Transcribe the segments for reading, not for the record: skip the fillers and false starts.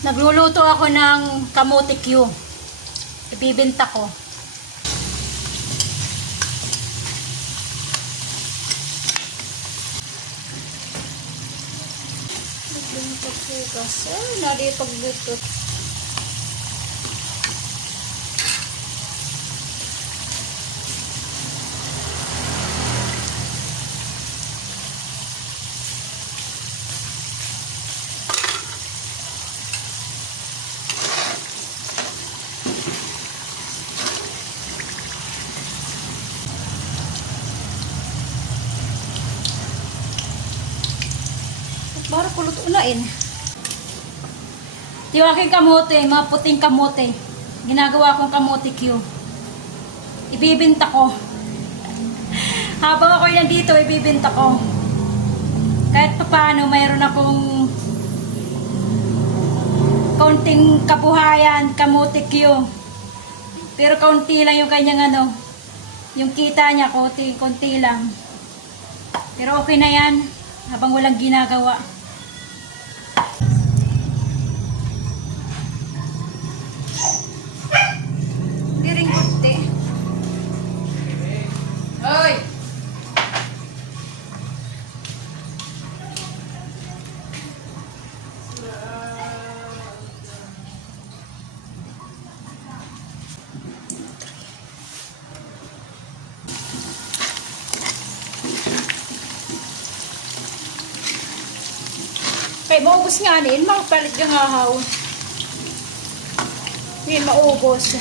Nagluluto ako ng kamote Q. Ibibenta ko. Nagbibenta ko kasi naripagluto. Para kulot unain. Yung aking kamote, mga puting kamote. Ginagawa kong kamote Q. Ibibenta ko. Habang ako'y nandito, ibibenta ko. Kahit paano, mayroon akong kaunting kabuhayan, kamote Q. Pero kaunti lang yung kanyang yung kita niya, konti lang. Pero okay na yan, habang walang ginagawa. Hoy! Kaya maubos nga rin, makapalit yung hahaw. Hindi maubos.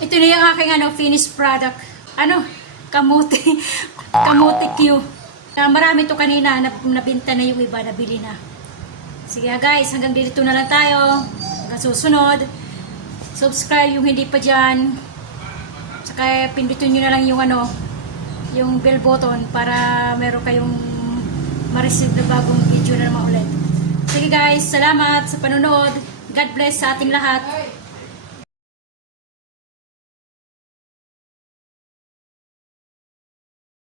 Ito na yung aking finished product. Kamote. Kamote Q. Marami to kanina. Nabinta na yung iba. Nabili na. Sige guys, hanggang dito na lang tayo. Hanggang susunod. Subscribe yung hindi pa dyan. Saka pindutin nyo na lang yung bell button para meron kayong ma-receive na bagong video na naman ulit. Sige guys, salamat sa panonood. God bless sa ating lahat.